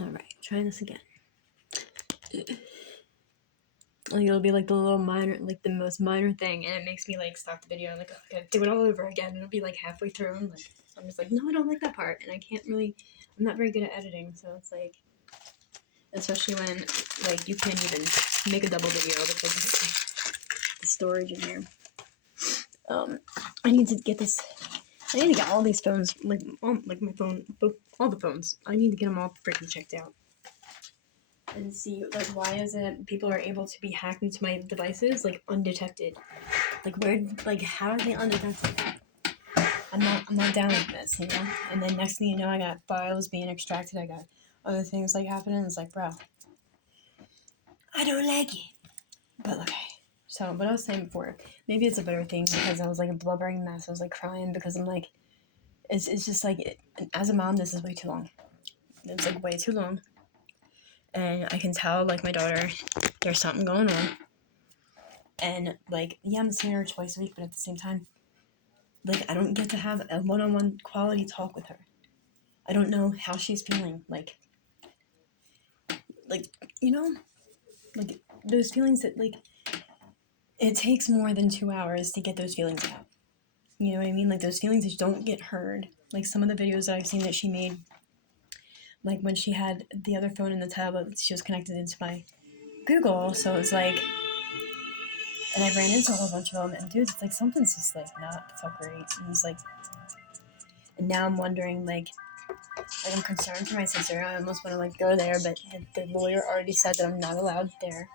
Alright, trying this again. Like, it'll be like the little minor, like the most minor thing, and it makes me like stop the video and like okay, do it all over again. It'll be like halfway through, and like I'm just like, no, I don't like that part, and I can't really. I'm not very good at editing, so it's like, especially when like you can't even make a double video because of the storage in here. I need to get this. I need to get all these phones, like my phone, all the phones. I need to get them all freaking checked out. And see like why is it people are able to be hacked into my devices like undetected, like where, like how are they undetected? I'm not down with this, and then next thing you know I got files being extracted, I got other things like happening. It's like, bro, I don't like it, but okay. So what I was saying before, maybe it's a better thing because I was like a blubbering mess. I was like crying because I'm like, it's just like as a mom this is way too long. It's like way too long, and I can tell like my daughter, there's something going on. And like, yeah, I'm seeing her twice a week, but at the same time, like I don't get to have a one-on-one quality talk with her. I don't know how she's feeling. Like like those feelings that like it takes more than 2 hours to get those feelings out. You know what I mean? Like those feelings that don't get heard. Like some of the videos that I've seen that she made, like when she had the other phone in the tablet, she was connected into my Google, so it was like, and I ran into a whole bunch of them, and dude, it's like something's just like not fuck right. And it's like, and now I'm wondering like I'm concerned for my sister. I almost want to like go there, but the lawyer already said that I'm not allowed there.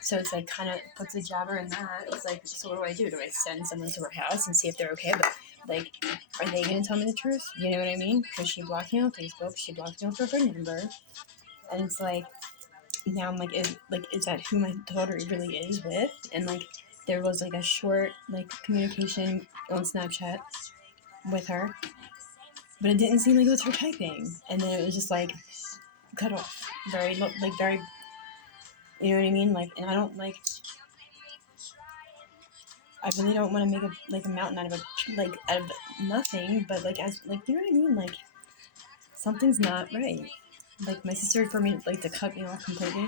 So it's like kind of puts a jabber in that. It's like, so what do? Do I send someone to her house and see if they're okay? But like, are they gonna tell me the truth? You know what I mean? Because she blocked me on Facebook. She blocked me off of her number, and it's like now I'm like, is that who my daughter really is with? And like, there was like a short like communication on Snapchat with her, but it didn't seem like it was her typing. And then it was just like cut off, very like very, you know what I mean? Like, and I don't like. I really don't want to make a mountain out of nothing, but like as like you know what I mean? Like something's not right. Like my sister for me like to cut me off completely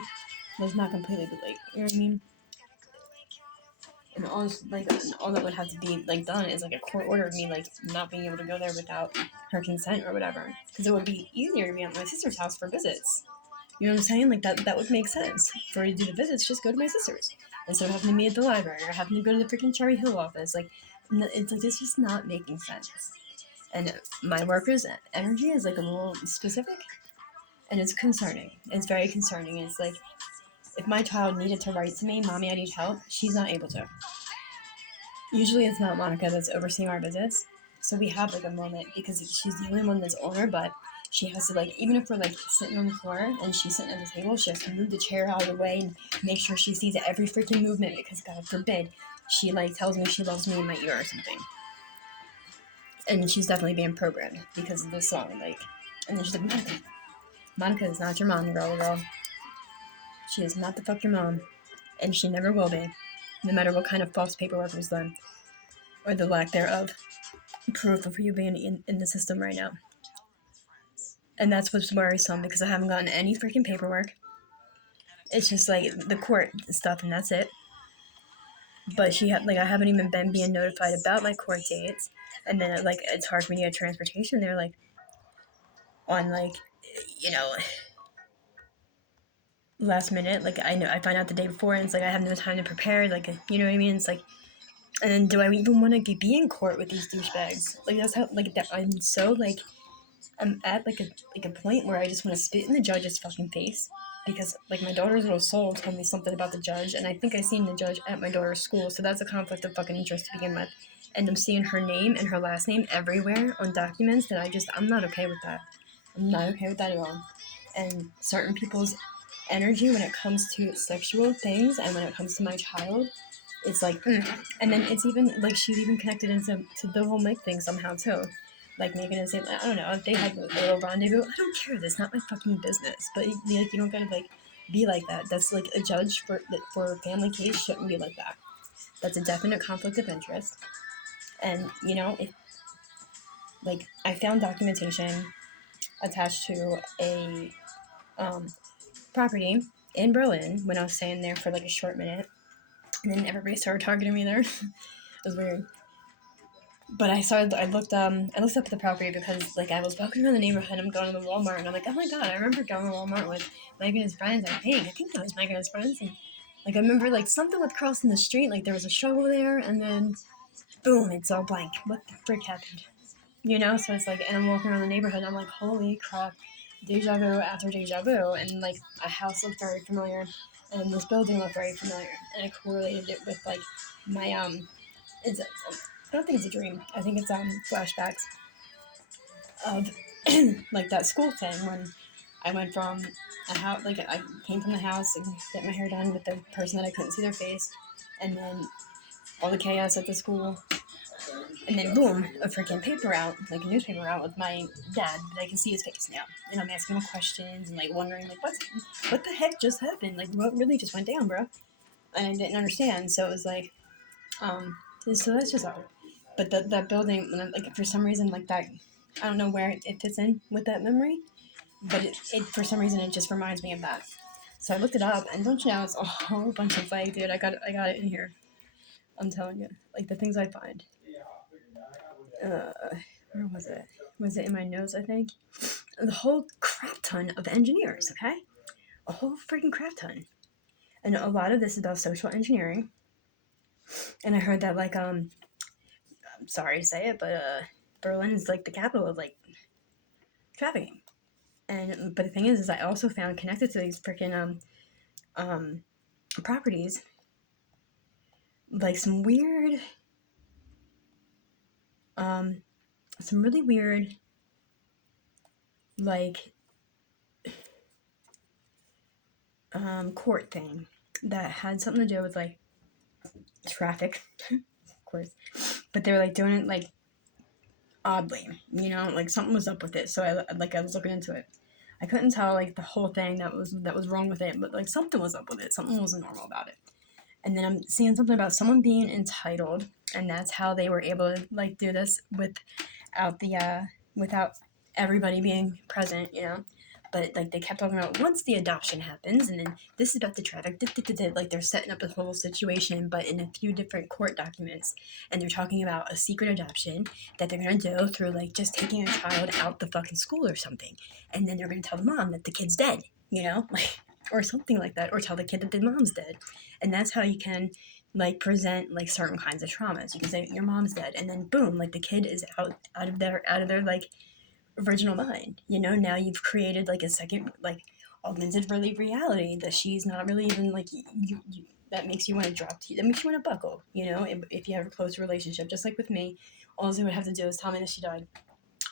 was not completely, but like you know what I mean? And all that would have to be like done is like a court order of me like not being able to go there without her consent or whatever, because it would be easier to be at my sister's house for visits. You know what I'm saying? Like that would make sense for you to do the visits. Just go to my sister's instead of having to meet at the library or having to go to the freaking Cherry Hill office. Like it's like it's just not making sense. And my worker's energy is like a little specific, and it's concerning. It's very concerning. It's like if my child needed to write to me, "Mommy, I need help," she's not able to. Usually it's not Monica that's overseeing our visits. So we have like a moment because she's the only one that's on her butt. She has to like, even if we're like sitting on the floor and she's sitting at the table, she has to move the chair out of the way and make sure she sees every freaking movement because God forbid she like tells me she loves me in my ear or something. And she's definitely being programmed because of this song. Like, and then she's like, Monica is not your mom, girl. She is not the fuck your mom. And she never will be, no matter what kind of false paperwork was done or the lack thereof. Proof of you being in the system right now. And that's what's worrisome because I haven't gotten any freaking paperwork. It's just like the court stuff and that's it. But I haven't even been being notified about my court dates. And then like it's hard for me to get transportation there like on like, you know, last minute. Like I find out the day before and it's like I have no time to prepare. Like, you know what I mean? It's like, and then do I even want to be in court with these douchebags? Like that's how like that I'm so like I'm at like a point where I just want to spit in the judge's fucking face because like my daughter's little soul told me something about the judge, and I think I seen the judge at my daughter's school, so that's a conflict of fucking interest to begin with. And I'm seeing her name and her last name everywhere on documents that I'm not okay with that. I'm not okay with that at all. And certain people's energy when it comes to sexual things and when it comes to my child, it's like, and then it's even like she's even connected into the whole Mike thing somehow too. Like Megan and Sam, I don't know if they had a little rendezvous. I don't care. That's not my fucking business. But like, you don't gotta like be like that. That's like a judge for a family case shouldn't be like that. That's a definite conflict of interest. And you know, if like I found documentation attached to a property in Berlin when I was staying there for like a short minute, and then everybody started targeting me there. It was weird. But I looked up the property because like I was walking around the neighborhood. I'm going to the Walmart, and I'm like, oh my god, I remember going to Walmart with Megan and his friends. I think that was Megan and his friends, and like I remember like something with crossing the street. Like there was a shovel there, and then boom, it's all blank. What the frick happened? You know? So it's like, and I'm walking around the neighborhood, and I'm like, holy crap, deja vu after deja vu, and like a house looked very familiar, and this building looked very familiar, and I correlated it with like my it's I don't think it's a dream. I think it's flashbacks of like that school thing when I went from a house, like I came from the house and get my hair done with the person that I couldn't see their face, and then all the chaos at the school, and then boom, a freaking paper route, like a newspaper route with my dad, but I can see his face now, and I'm asking him questions and like wondering like what the heck just happened, like what really just went down, bro, and I didn't understand, so it was like, so that's just all. But that building, like for some reason, like that, I don't know where it fits in with that memory, but it for some reason it just reminds me of that. So I looked it up, and don't you know, it's a whole bunch of like, dude, I got it in here. I'm telling you, like the things I find. Where was it? Was it in my notes? I think the whole crap ton of engineers. Okay, a whole freaking crap ton, and a lot of this is about social engineering. And I heard that like I'm sorry to say it, but Berlin is like the capital of like trafficking. And but the thing is I also found connected to these freaking properties like some really weird like court thing that had something to do with like traffic, of course, but they were like doing it like oddly, you know, like something was up with it. So I was looking into it. I couldn't tell like the whole thing that was wrong with it, but like something was up with it. Something wasn't normal about it. And then I'm seeing something about someone being entitled, and that's how they were able to like do this without everybody being present, you know. But like they kept talking about once the adoption happens, and then this is about the traffic. Like they're setting up a whole situation, but in a few different court documents, and they're talking about a secret adoption that they're gonna do through like just taking a child out the fucking school or something, and then they're gonna tell the mom that the kid's dead, you know, like or something like that, or tell the kid that the mom's dead, and that's how you can like present like certain kinds of traumas. You can say your mom's dead, and then boom, like the kid is out of their like original mind. You know, now you've created like a second like augmented reality that she's not really even like you that makes you want to that makes you want to buckle. You know, if you have a close relationship, just like with me, all they would have to do is tell me that she died.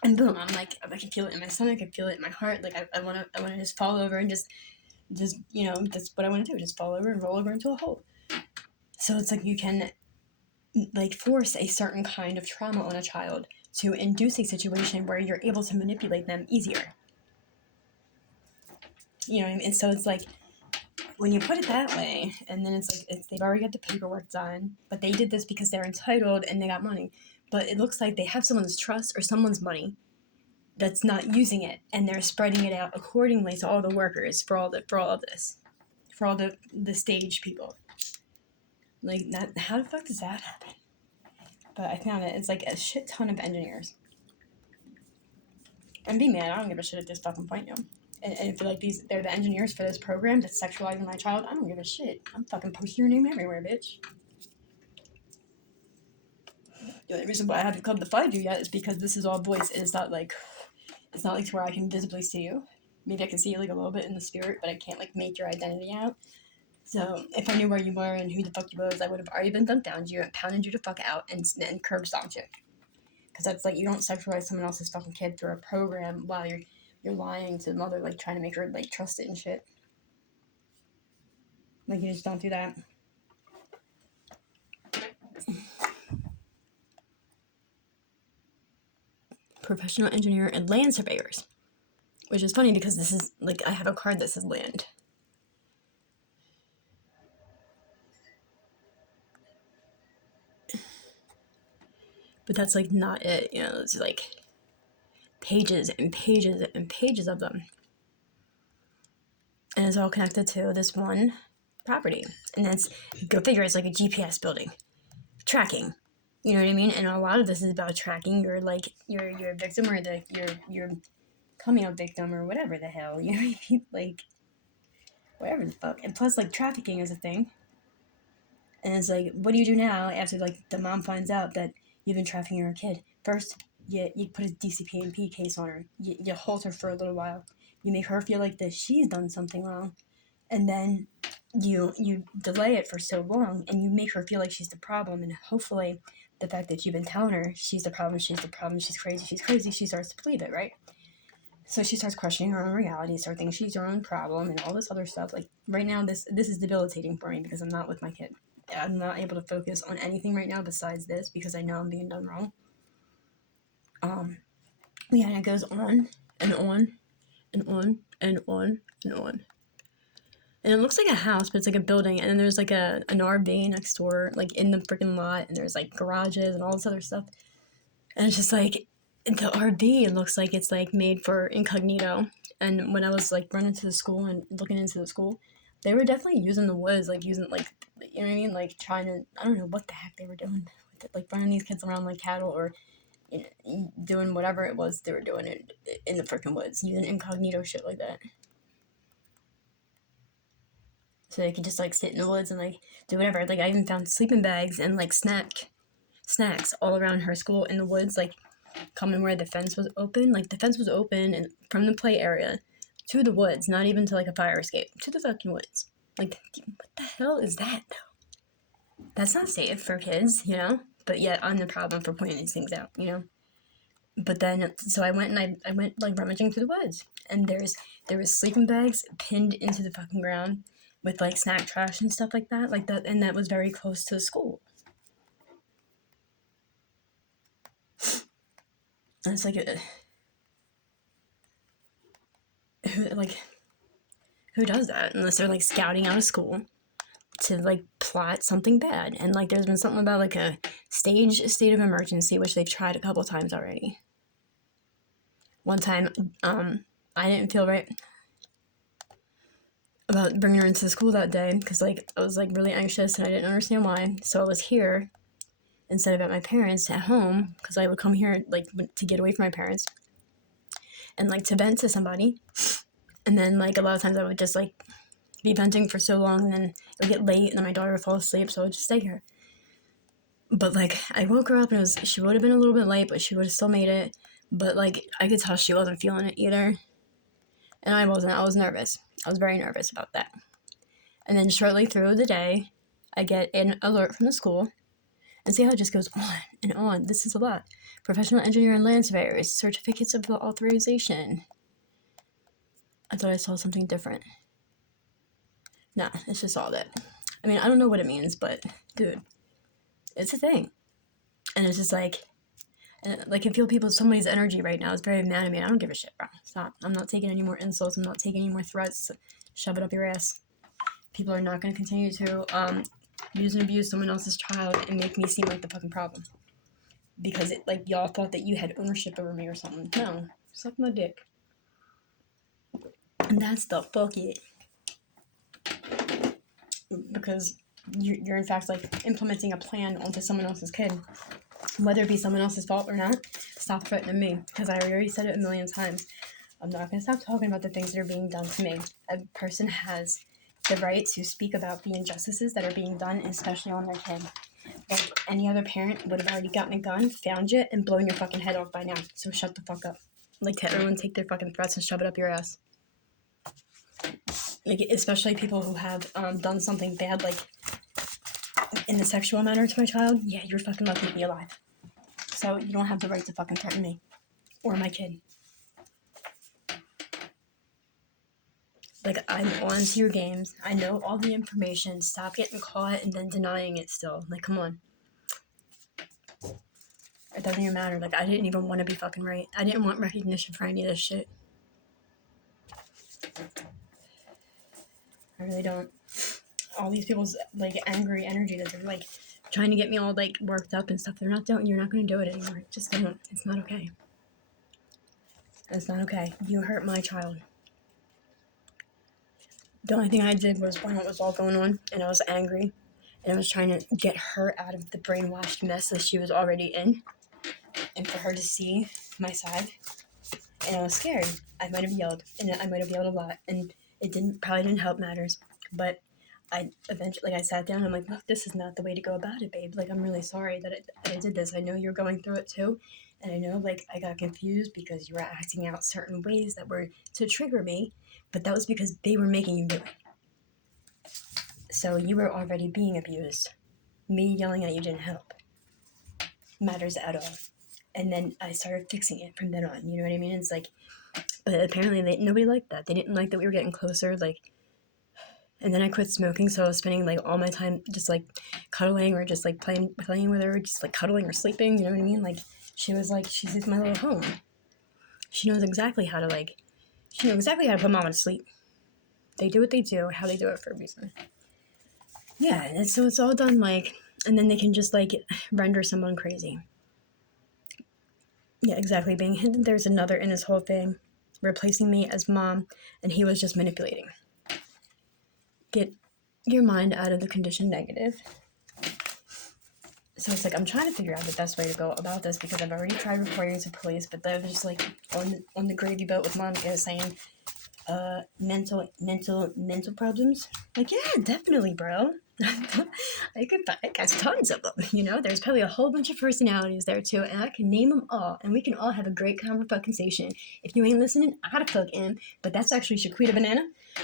And boom, I'm like, I can feel it in my stomach, I can feel it in my heart. Like I wanna just fall over and just you know, that's what I want to do, just fall over and roll over into a hole. So it's like you can like force a certain kind of trauma on a child to induce a situation where you're able to manipulate them easier. You know what I mean? And so it's like when you put it that way, and then it's like they've already got the paperwork done, but they did this because they're entitled and they got money. But it looks like they have someone's trust or someone's money that's not using it, and they're spreading it out accordingly to all the workers for all the stage people. Like that, how the fuck does that happen? But I found it. It's like a shit ton of engineers. And be mad. I don't give a shit at this fucking point, yo. And if like they're the engineers for this program that's sexualizing my child, I don't give a shit. I'm fucking posting your name everywhere, bitch. The only reason why I haven't come to find you yet is because this is all voice. It's not like to where I can visibly see you. Maybe I can see you like a little bit in the spirit, but I can't like make your identity out. So if I knew where you were and who the fuck you was, I would have already been dunked down you and pounded you the fuck out and curb stomped you. Because that's like, you don't sexualize someone else's fucking kid through a program while you're lying to the mother, like trying to make her like trust it and shit. Like you just don't do that. Professional engineer and land surveyors, which is funny because this is like I have a card that says land. But that's like not it, you know. It's like pages and pages and pages of them. And it's all connected to this one property. And that's, go figure, it's like a GPS building. Tracking. You know what I mean? And a lot of this is about tracking your like your victim or your coming out victim or whatever the hell. You know what I mean? Like whatever the fuck. And plus like trafficking is a thing. And it's like, what do you do now after like the mom finds out that you've been trafficking her kid? First, you put a DCP&P case on her. You hold her for a little while. You make her feel like that she's done something wrong, and then you delay it for so long, and you make her feel like she's the problem. And hopefully, the fact that you've been telling her she's the problem, she's crazy, she starts to believe it, right? So she starts questioning her own reality, starts thinking she's her own problem, and all this other stuff. Like right now, this is debilitating for me because I'm not with my kid. I'm not able to focus on anything right now besides this because I know I'm being done wrong. Yeah, and it goes on and on and on and on and on. And it looks like a house, but it's like a building, and then there's like an RV next door, like in the freaking lot, and there's like garages and all this other stuff. And it's just like the RV, it looks like it's like made for incognito. And when I was like running to the school and looking into the school, they were definitely using the woods, like using like, you know what I mean, like trying to, I don't know what the heck they were doing with it, like running these kids around like cattle, or you know, doing whatever it was they were doing it in the freaking woods, using incognito shit like that. So they could just like sit in the woods and like do whatever. Like I even found sleeping bags and like snacks all around her school in the woods, like coming where the fence was open. Like the fence was open and from the play area to the woods, not even to like a fire escape, to the fucking woods. Like what the hell is that though? That's not safe for kids, you know? But yet I'm the problem for pointing these things out, you know? But then so I went and I went like rummaging through the woods, and there was sleeping bags pinned into the fucking ground with like snack trash and stuff like that, and that was very close to the school. And it's like who does that unless they're like scouting out of school to like plot something bad. And like there's been something about like a state of emergency, which they've tried a couple times already. One time I didn't feel right about bringing her into the school that day because like I was like really anxious and I didn't understand why. So I was here instead of at my parents at home because I would come here like to get away from my parents and like to vent to somebody. And then like a lot of times I would just like be venting for so long, and then it would get late and then my daughter would fall asleep, so I would just stay here. But like I woke her up and she would have been a little bit late, but she would have still made it. But like I could tell she wasn't feeling it either. And I wasn't. I was nervous. I was very nervous about that. And then shortly through the day, I get an alert from the school, and see how it just goes on and on. This is a lot. Professional engineer and land surveyors, certificates of authorization. I thought I saw something different. Nah, it's just all that. I mean, I don't know what it means, but dude, it's a thing. And it's just like, and like I feel somebody's energy right now is very mad at me. I don't give a shit, bro. Stop. I'm not taking any more insults. I'm not taking any more threats. Shove it up your ass. People are not going to continue to use and abuse someone else's child and make me seem like the fucking problem. Because it, like y'all thought that you had ownership over me or something. No. Suck my dick. And that's the fuck it. Because you're in fact like implementing a plan onto someone else's kid. Whether it be someone else's fault or not, stop threatening me. Because I already said it a million times. I'm not going to stop talking about the things that are being done to me. A person has the right to speak about the injustices that are being done, especially on their kid. Like any other parent would have already gotten a gun, found you, and blown your fucking head off by now. So shut the fuck up. Like to everyone take their fucking threats and shove it up your ass. Like especially people who have done something bad, like in the sexual manner to my child. Yeah, you're fucking lucky to be alive. So you don't have the right to fucking threaten me or my kid. Like, I'm on to your games. I know all the information. Stop getting caught and then denying it still. Like, come on. It doesn't even matter. Like, I didn't even want to be fucking right. I didn't want recognition for any of this shit. I really don't. All these people's, like, angry energy that they're, like, trying to get me all, like, worked up and stuff. They're not doing, you're not going to do it anymore. Just don't. It's not okay. It's not okay. You hurt my child. The only thing I did was when it was all going on and I was angry and I was trying to get her out of the brainwashed mess that she was already in and for her to see my side. And I was scared. I might have yelled and I might have yelled a lot and it probably didn't help matters. But I eventually, I sat down and I'm like, look, this is not the way to go about it, babe. Like, I'm really sorry that I did this. I know you're going through it too. And I know, like, I got confused because you were acting out certain ways that were to trigger me, but that was because they were making you do it. So you were already being abused. Me yelling at you didn't help matters at all. And then I started fixing it from then on. You know what I mean? It's like, but apparently nobody liked that. They didn't like that we were getting closer. Like, and then I quit smoking, so I was spending like all my time just like cuddling or just like playing with her, just like cuddling or sleeping. You know what I mean? Like she's like my little home. She knows exactly how to put mama to sleep. They do what they do, how they do it for a reason. Yeah, and so it's all done like, and then they can just like render someone crazy. Yeah, exactly. Being hinted there's another in this whole thing, replacing me as mom, and he was just manipulating. Get your mind out of the conditioned negative. So it's like I'm trying to figure out the best way to go about this because I've already tried reporting to police, but they're just like on the gravy boat with Monica saying, mental problems. Like, yeah, definitely, bro. I got tons of them. You know, there's probably a whole bunch of personalities there too, and I can name them all, and we can all have a great conversation. If you ain't listening, I gotta plug in. But that's actually Shaquita Banana,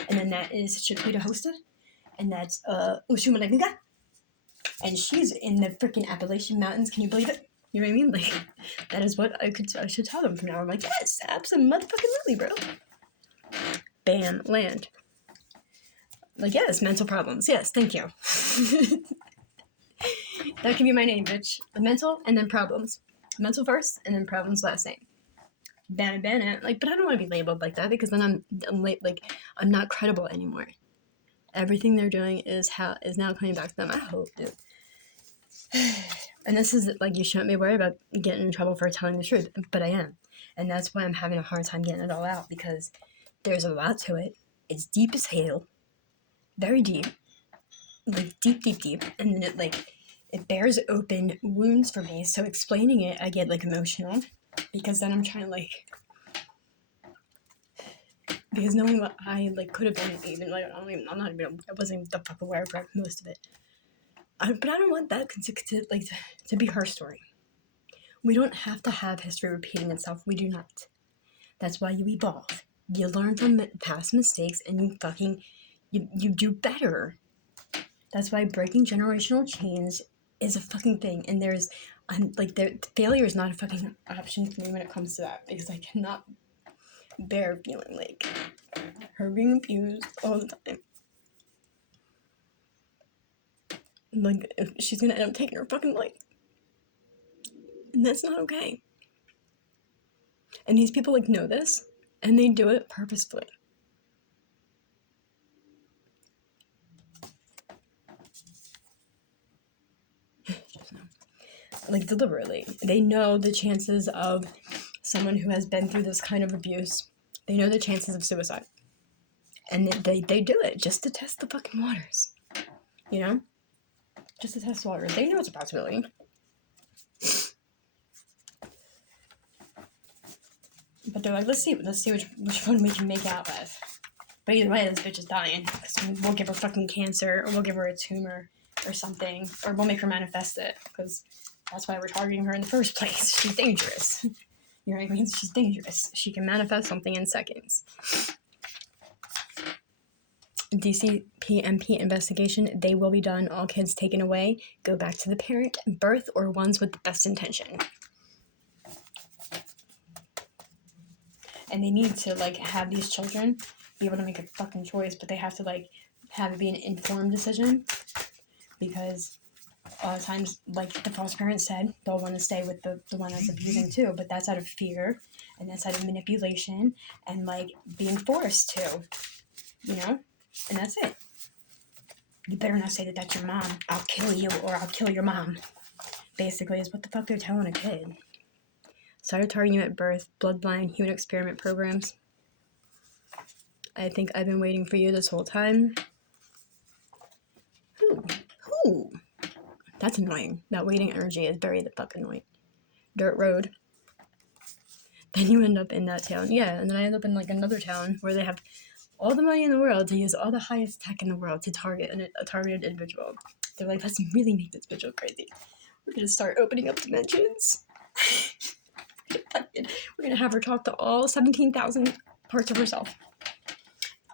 and then that is Shaquita Hosted, and that's Ushuma Levinga. And she's in the freaking Appalachian Mountains. Can you believe it? You know what I mean? Like, that is what I should tell them from now. I'm like, yes, absolutely, bro. Bam, land. Like, yes, mental problems. Yes, thank you. That can be my name, bitch. The mental and then problems. Mental first and then problems last name. Ban. Like, but I don't want to be labeled like that because then I'm not credible anymore. Everything they're doing is now coming back to them. I hope, dude. And this is like, you shouldn't be worried about getting in trouble for telling the truth, but I am. And that's why I'm having a hard time getting it all out because there's a lot to it. It's deep as hell. Very deep. Like deep. And then it bears open wounds for me. So explaining it, I get like emotional because then I'm trying to because knowing what I could have done, even I wasn't even the fuck aware of most of it. But I don't want that to be her story. We don't have to have history repeating itself. We do not. That's why you evolve. You learn from past mistakes and you do better. That's why breaking generational chains is a fucking thing. And failure is not a fucking option for me when it comes to that because I cannot bear feeling like her being abused all the time. Like, she's gonna end up taking her fucking life. And that's not okay. And these people know this, and they do it purposefully. Deliberately. They know the chances of someone who has been through this kind of abuse. They know the chances of suicide. And they do it just to test the fucking waters. You know? Just to test the waters. They know it's a possibility. But they're like, let's see which one we can make out with. But either way, this bitch is dying. Because we'll give her fucking cancer, or we'll give her a tumor, or something. Or we'll make her manifest it. Because that's why we're targeting her in the first place. She's dangerous. You know what I mean? She's dangerous. She can manifest something in seconds. DCPMP investigation, they will be done. All kids taken away, go back to the parent, birth, or ones with the best intention. And they need to have these children be able to make a fucking choice, but they have to have it be an informed decision because a lot of times, like the foster parent said, they'll want to stay with the one that's abusing too, but that's out of fear and that's out of manipulation and being forced to, you know. And that's it. You better not say that that's your mom. I'll kill you or I'll kill your mom. Basically is what the fuck they're telling a kid. Started targeting at birth, bloodline, human experiment programs. I think I've been waiting for you this whole time. Who? That's annoying. That waiting energy is very the fuck annoying. Dirt road. Then you end up in that town. Yeah, and then I end up in like another town where they have all the money in the world to use all the highest tech in the world to target a targeted individual. They're like, let's really make this bitch crazy. We're gonna start opening up dimensions. We're gonna have her talk to all 17,000 parts of herself.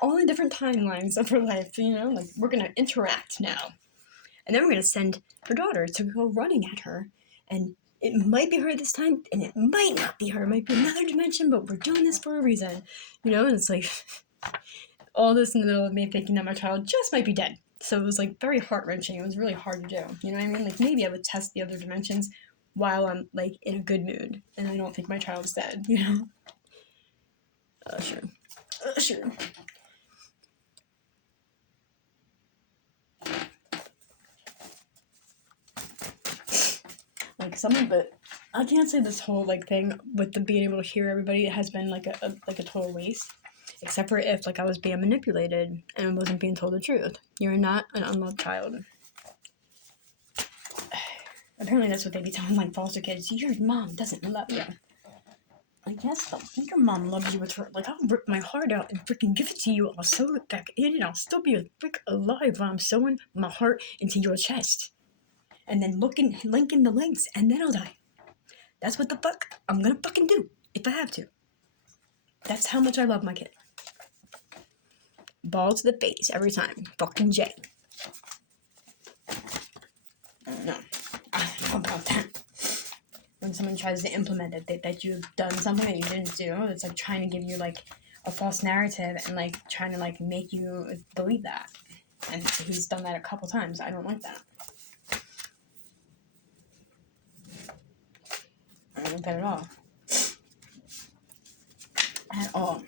All in different timelines of her life, you know? Like, we're gonna interact now. And then we're gonna send her daughter to go running at her. And it might be her this time, and it might not be her. It might be another dimension, but we're doing this for a reason. You know? And it's like, all this in the middle of me thinking that my child just might be dead. So it was like very heart-wrenching. It was really hard to do. You know what I mean? Like, maybe I would test the other dimensions while I'm like in a good mood and I don't think my child's dead, you know? Sure. Sure. Like, some of it, I can't say this whole like thing with the being able to hear everybody has been like a total waste. Except for if like I was being manipulated and wasn't being told the truth. You're not an unloved child. Apparently that's what they be telling like foster kids. Your mom doesn't love you. Like, yes, your mom loves you with her. Like, I'll rip my heart out and freaking give it to you. I'll sew it back in and I'll still be alive while I'm sewing my heart into your chest. And then linking the links, and then I'll die. That's what the fuck I'm gonna fucking do if I have to. That's how much I love my kid. Ball to the face every time. Fucking Jay. I don't know. I don't know about that. When someone tries to implement it, that you've done something that you didn't do, it's like trying to give you like a false narrative and like trying to like make you believe that. And he's done that a couple times. I don't like that. I don't like that at all. At all.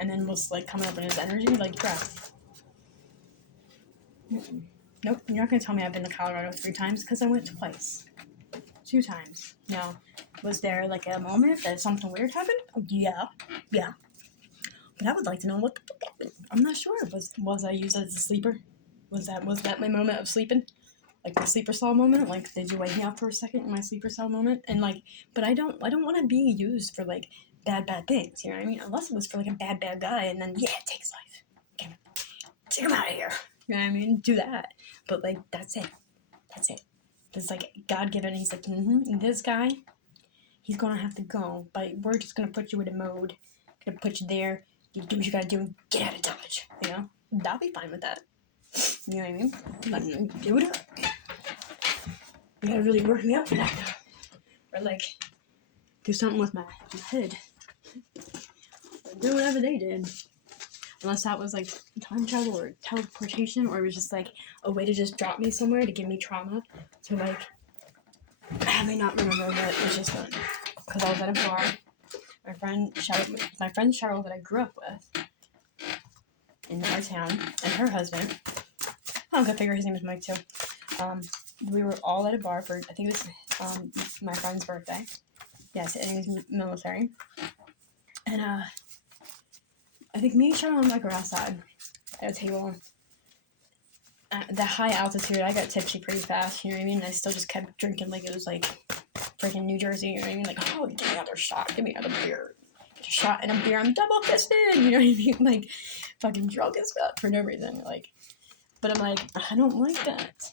And then was like coming up in his energy, like, bruh. Nope, you're not gonna tell me I've been to Colorado 3 times because I went twice. 2 times. Now, was there like a moment that something weird happened? Yeah. But I would like to know what the fuck happened. I'm not sure. Was I used as a sleeper? Was that my moment of sleeping? Like the sleeper cell moment? Like, did you wake me up for a second in my sleeper cell moment? And like, but I don't want to be used for like bad things. You know what I mean? Unless it was for like a bad guy, and then yeah, take his life. Take him out of here. You know what I mean? Do that. But like, that's it. It's like God given. He's like, this guy, he's gonna have to go, but we're just gonna put you in a mode. Gonna put you there. You do what you gotta do and get out of Dodge. You know? I'll be fine with that. You know what I mean? Like, do it up. You gotta really work me up for that though. Or like, do something with my head. Or do whatever they did. Unless that was like time travel or teleportation, or it was just like a way to just drop me somewhere to give me trauma to like have me not remember what it was just done. Because I was at a bar. My friend Cheryl that I grew up with in our town, and her husband, I don't figure his name is Mike too. We were all at a bar for, I think it was my friend's birthday. Yes, and he was military. And I think me, Cheryl, and Mike were outside at a table. At the high altitude, I got tipsy pretty fast, you know what I mean? I still just kept drinking like it was like freaking New Jersey, you know what I mean? Like, oh, give me another shot, give me another beer. Get a shot and a beer, I'm double-fisted, you know what I mean? Like, fucking drunk as fuck for no reason, like. But I'm like, I don't like that.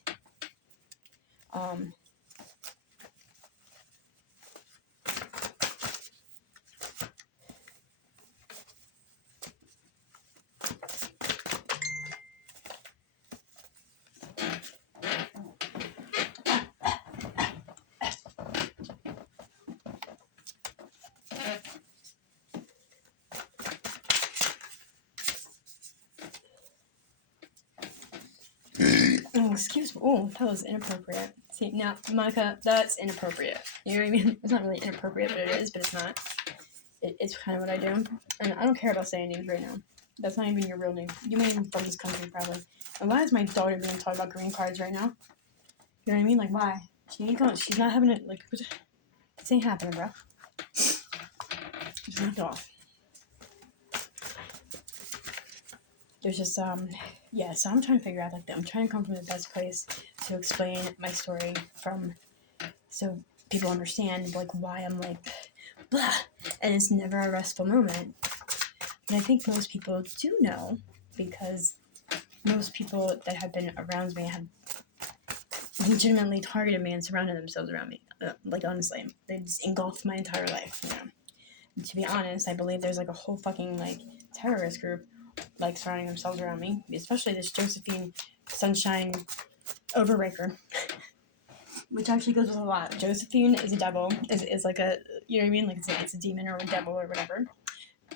Oh, excuse me. Oh, that was inappropriate. See, now, Monica, that's inappropriate. You know what I mean? It's not really inappropriate, but it is, but it's not. It's kind of what I do. And I don't care about saying names right now. That's not even your real name. You're not even from this country, probably. And why is my daughter being taught about green cards right now? You know what I mean? Like, why? She's not having it, like, this ain't happening, bro. Just knock it off. there's just yeah. So I'm trying to figure out like I'm trying to come from the best place to explain my story from so people understand like why I'm like blah, and it's never a restful moment. And I think most people do know because most people that have been around me have legitimately targeted me and surrounded themselves around me. Like honestly, they just engulfed my entire life. You know. And to be honest, I believe there's like a whole fucking like terrorist group like surrounding themselves around me, especially this Josephine Sunshine Overraker, which actually goes with a lot. Josephine is a devil, is like a, you know what I mean? Like it's a demon or a devil or whatever.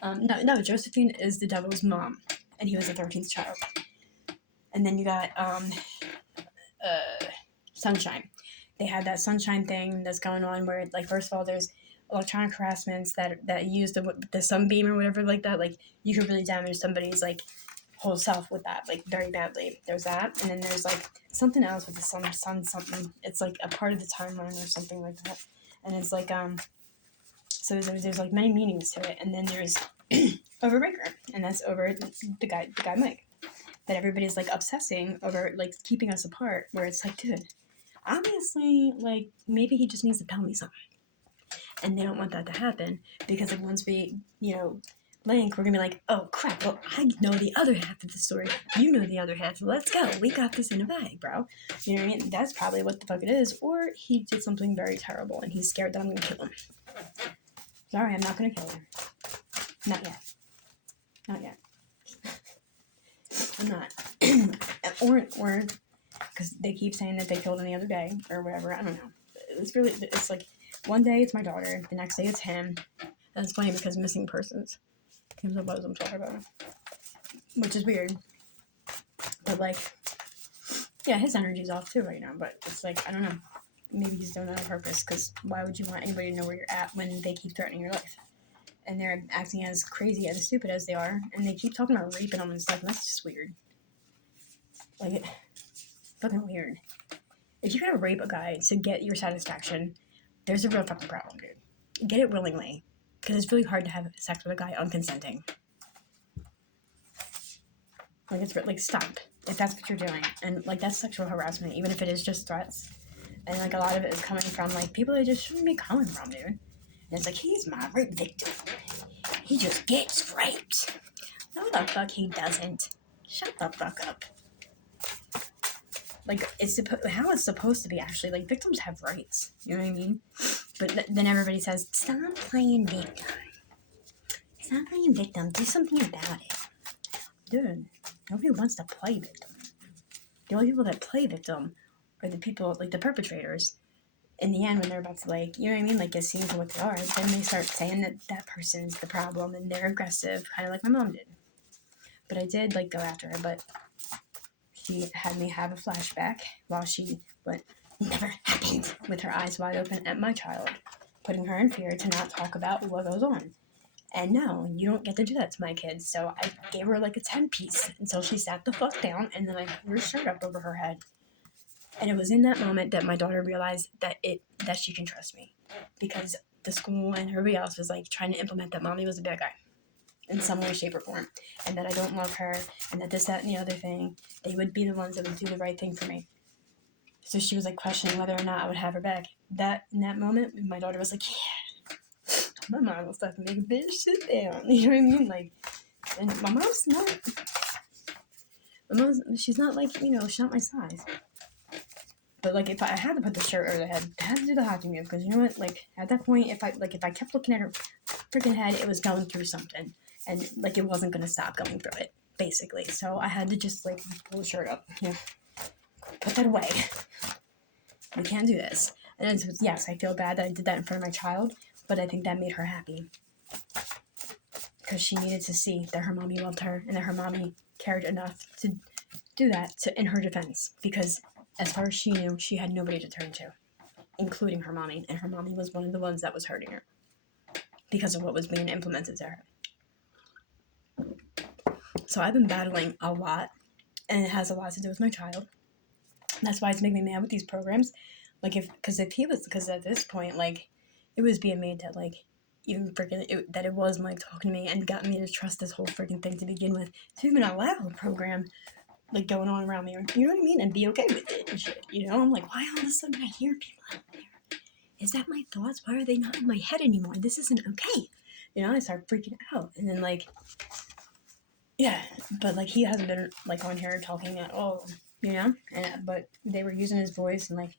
No, Josephine is the devil's mom, and he was the 13th child. And then you got Sunshine. They had that Sunshine thing that's going on where, like, first of all, there's electronic harassments that use the sunbeam or whatever like that. Like, you could really damage somebody's, like, whole self with that, like, very badly. There's that. And then there's, like, something else with the sun something. It's, like, a part of the timeline or something like that. And it's, like, so there's like, many meanings to it. And then there's Overbreaker. And that's over the guy Mike. That everybody's, like, obsessing over, like, keeping us apart. Where it's like, dude, obviously, like, maybe he just needs to tell me something. And they don't want that to happen because if once we, you know, link, we're gonna be like, oh crap, well, I know the other half of the story. You know the other half. Let's go. We got this in a bag, bro. You know what I mean? That's probably what the fuck it is. Or he did something very terrible and he's scared that I'm gonna kill him. Sorry, I'm not gonna kill him. Not yet. Not yet. I'm not. or because they keep saying that they killed him the other day or whatever. I don't know. It's like one day it's my daughter, the next day it's him. And it's funny because missing persons comes up as I'm talking about, which is weird. But like, yeah, his energy's off too right now. But it's like, I don't know. Maybe he's doing it on purpose because why would you want anybody to know where you're at when they keep threatening your life? And they're acting as crazy, as stupid as they are, and they keep talking about raping them and stuff, and that's just weird. Like, fucking weird. If you're gonna rape a guy to get your satisfaction, there's a real fucking problem, dude. Get it willingly, because it's really hard to have sex with a guy unconsenting. Like, it's like, stop if that's what you're doing, and like that's sexual harassment, even if it is just threats. And like a lot of it is coming from like people that just shouldn't be coming from, dude. And it's like, he's my rape victim. He just gets raped. No, the fuck he doesn't. Shut the fuck up. Like, how it's supposed to be, actually. Like, victims have rights. You know what I mean? But then everybody says, stop playing victim. Stop playing victim. Do something about it. Dude, nobody wants to play victim. The only people that play victim are the people, like, the perpetrators. In the end, when they're about to, like, you know what I mean? Like, get seen for what they are, then they start saying that that person's the problem and they're aggressive, kind of like my mom did. But I did, like, go after her, but she had me have a flashback while she went, never happened, with her eyes wide open at my child, putting her in fear to not talk about what goes on. And no, you don't get to do that to my kids, so I gave her, like, a 10-piece until she sat the fuck down, and then I put her shirt up over her head. And it was in that moment that my daughter realized that she can trust me. Because the school and everybody else was, like, trying to implement that mommy was a bad guy. In some way, shape, or form. And that I don't love her. And that this, that, and the other thing. They would be the ones that would do the right thing for me. So she was, like, questioning whether or not I would have her back. In that moment, my daughter was like, yeah. My mom was like, make a bitch sit down. You know what I mean? Like, and my mom's not... she's not, like, you know, she's not my size. But, like, if I had to put the shirt over the head, I had to do the hockey move. Because, you know what? Like, at that point, if I kept looking at her freaking head, it was going through something. And, like, it wasn't going to stop going through it, basically. So I had to just, like, pull the shirt up. You know, put that away. We can't do this. And then, so, yes, I feel bad that I did that in front of my child. But I think that made her happy. Because she needed to see that her mommy loved her. And that her mommy cared enough to do that in her defense. Because... as far as she knew, she had nobody to turn to, including her mommy, and her mommy was one of the ones that was hurting her because of what was being implemented to her. So I've been battling a lot, and it has a lot to do with my child. That's why it's making me mad with these programs. Like, because at this point, like, it was being made that, like, even freaking that it was Mike talking to me and got me to trust this whole freaking thing to begin with. To even allow a program like going on around me, you know what I mean, and be okay with it and shit. You know, I'm like, why all of a sudden I hear people out there? Is that my thoughts? Why are they not in my head anymore? This isn't okay. You know, I start freaking out, and then like, yeah, but like he hasn't been like on here talking at all. You know, but they were using his voice and like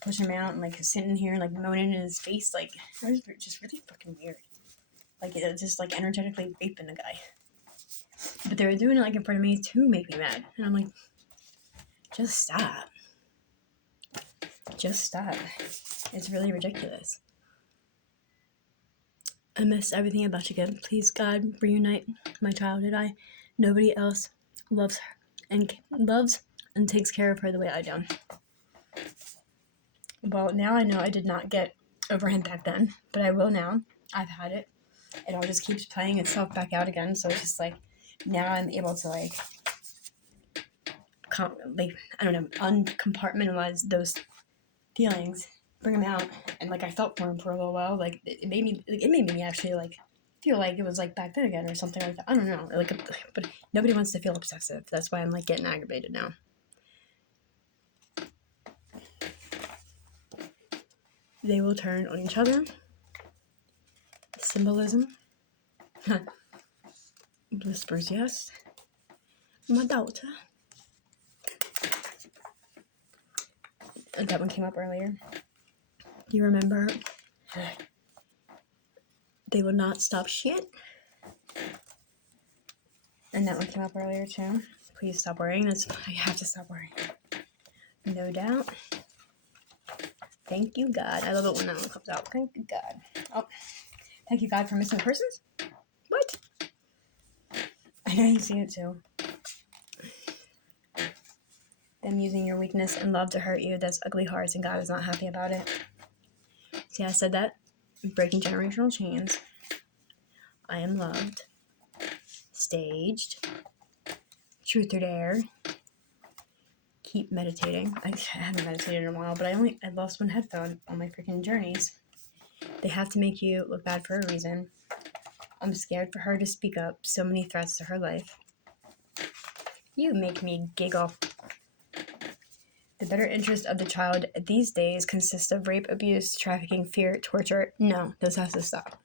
pushing him out and like sitting here like moaning in his face, like it was just really fucking weird. Like it was just like energetically raping the guy. But they were doing it like in front of me to make me mad, and I'm like, just stop. Just stop. It's really ridiculous. I miss everything about you again. Please, God, reunite my child and I. Nobody else loves her and takes care of her the way I do. Well, now I know I did not get over him back then, but I will now. I've had it. It all just keeps playing itself back out again, so it's just like, now I'm able to like I don't know, uncompartmentalize those feelings, bring them out, and like I felt for him for a little while. Like it made me actually like feel like it was like back then again or something like that. I don't know, like, but nobody wants to feel obsessive. That's why I'm like getting aggravated now. They will turn on each other. Symbolism. Whispers, yes. My daughter. That one came up earlier. Do you remember? They will not stop shit. And that one came up earlier too. Please stop worrying. I have to stop worrying. No doubt. Thank you, God. I love it when that one comes out. Thank you, God. Oh, thank you, God, for missing persons? What? I know you see it too. Them using your weakness and love to hurt you. That's ugly hearts, and God is not happy about it. See, I said that. Breaking generational chains. I am loved. Staged. Truth or dare. Keep meditating. I haven't meditated in a while, but I lost one headphone on my freaking journeys. They have to make you look bad for a reason. I'm scared for her to speak up. So many threats to her life. You make me giggle. The better interest of the child these days consists of rape, abuse, trafficking, fear, torture. No, this has to stop.